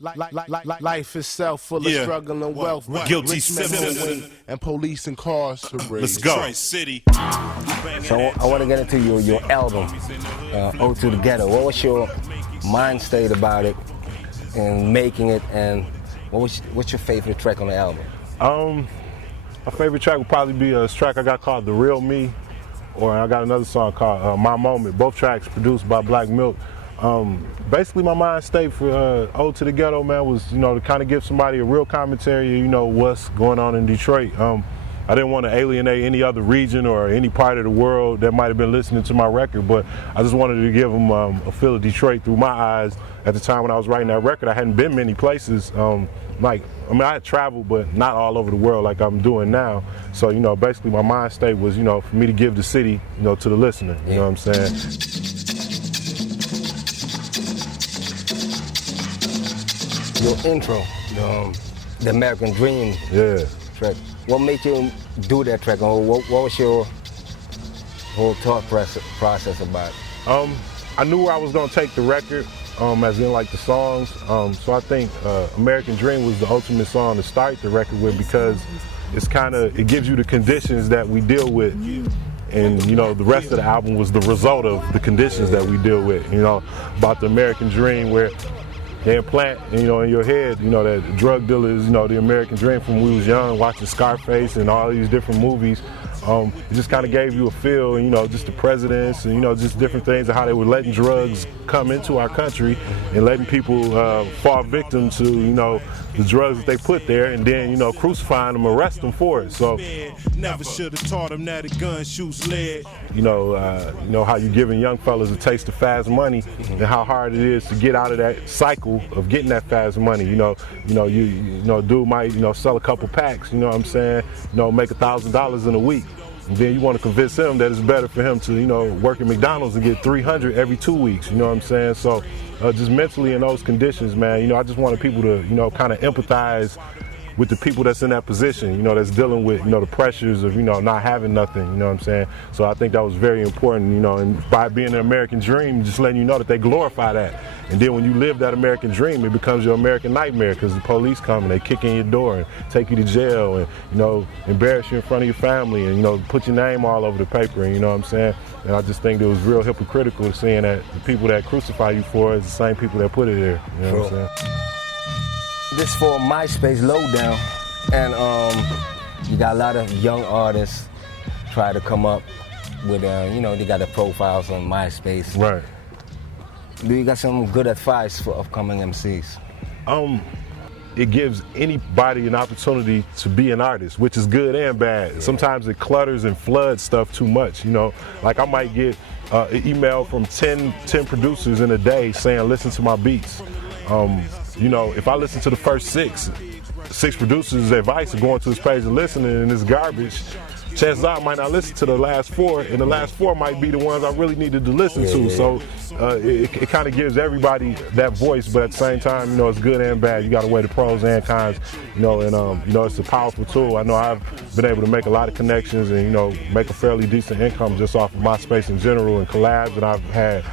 Life itself full of struggle and wealth. Guilty Rich men Simpson. and police incarcerated. Let's go. City. So I want to get into your album, Ode to the Ghetto. What was your mind state about it and making it, and what's your favorite track on the album? My favorite track would probably be a track I got called The Real Me, or I got another song called My Moment. Both tracks produced by Black Milk. Basically, my mind state for Ode to the Ghetto, man, was, to kind of give somebody a real commentary, what's going on in Detroit. I didn't want to alienate any other region or any part of the world that might have been listening to my record, but I just wanted to give them a feel of Detroit through my eyes. At the time when I was writing that record, I hadn't been many places. I had traveled, but not all over the world like I'm doing now. So, basically my mind state was, for me to give the city, to the listener. You know what I'm saying? Your intro, the American Dream track. What made you do that track? Or what was your whole thought process about it? I knew where I was going to take the record, as in like the songs. So I think American Dream was the ultimate song to start the record with, because it gives you the conditions that we deal with. And, the rest of the album was the result of the conditions that we deal with, about the American Dream, where they implant, in your head, that drug dealers, the American dream from when we was young, watching Scarface and all these different movies. It just kind of gave you a feel, just the presidents and, just different things of how they were letting drugs come into our country and letting people fall victim to, the drugs that they put there, and then, crucifying them, arrest them for it. So, never should have taught them that a gun shoots lead. How you giving young fellas a taste of fast money, and how hard it is to get out of that cycle of getting that fast money. Dude might, sell a couple packs, make $1,000 in a week. And then you want to convince him that it's better for him to, work at McDonald's and get 300 every 2 weeks, So just mentally in those conditions, man, I just wanted people to, kind of empathize with the people that's in that position, that's dealing with, the pressures of, not having nothing, So I think that was very important, and by being an American dream, just letting you know that they glorify that. And then when you live that American dream, it becomes your American nightmare, because the police come and they kick in your door and take you to jail and, embarrass you in front of your family and, put your name all over the paper, and, And I just think it was real hypocritical seeing that the people that crucify you for is the same people that put it there, what I'm saying? This for MySpace Lowdown, and you got a lot of young artists try to come up with, they got their profiles on MySpace. Right. Do you got some good advice for upcoming MCs? It gives anybody an opportunity to be an artist, which is good and bad. Yeah. Sometimes it clutters and floods stuff too much, Like I might get an email from 10 producers in a day saying, listen to my beats. If I listen to the first six producers' advice of going to this page and listening, and it's garbage, chances are I might not listen to the last four, and the last four might be the ones I really needed to listen to. Yeah. So it kind of gives everybody that voice, but at the same time, it's good and bad. You got to weigh the pros and cons, and it's a powerful tool. I know I've been able to make a lot of connections and, make a fairly decent income just off of MySpace in general, and collabs, and I've had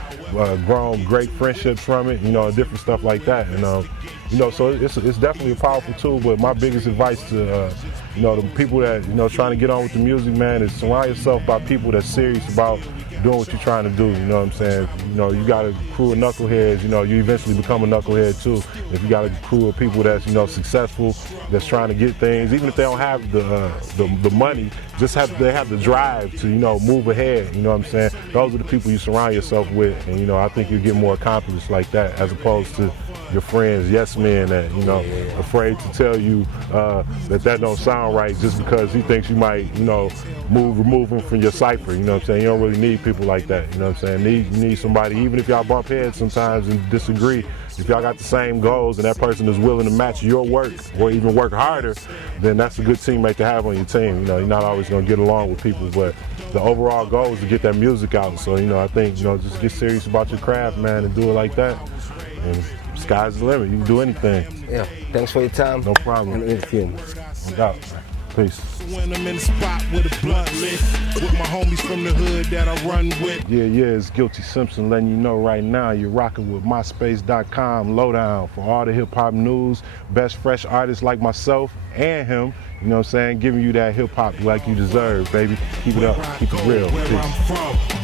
grown great friendships from it, and different stuff like that. And, so it's definitely a powerful tool, but my biggest advice to, the people that, trying to get on with the music, man, is surround yourself by people that's serious about doing what you're trying to do, you know what I'm saying? You got a crew of knuckleheads, you eventually become a knucklehead too. If you got a crew of people that's, successful, that's trying to get things, even if they don't have the money, they have the drive to, move ahead, you know what I'm saying? Those are the people you surround yourself with, and, I think you get more accomplished like that, as opposed to your friends, yes men, that, afraid to tell you that don't sound right just because he thinks you might, remove him from your cipher, you know what I'm saying? You don't really need people like that, you know what I'm saying? You need somebody, even if y'all bump heads sometimes and disagree, if y'all got the same goals and that person is willing to match your work or even work harder, then that's a good teammate to have on your team. You're not always going to get along with people, but the overall goal is to get that music out. So, I think, just get serious about your craft, man, and do it like that. And sky's the limit. You can do anything. Yeah. Thanks for your time. No problem. And interview. No doubt. Peace. When I'm in the spot with a blunt lit, with my homies from the hood that I run with. Yeah, it's Guilty Simpson letting you know right now you're rocking with myspace.com, Lowdown, for all the hip-hop news, best fresh artists like myself and him, you know what I'm saying, giving you that hip-hop like you deserve, baby. Keep it up, keep it real. Where I'm from.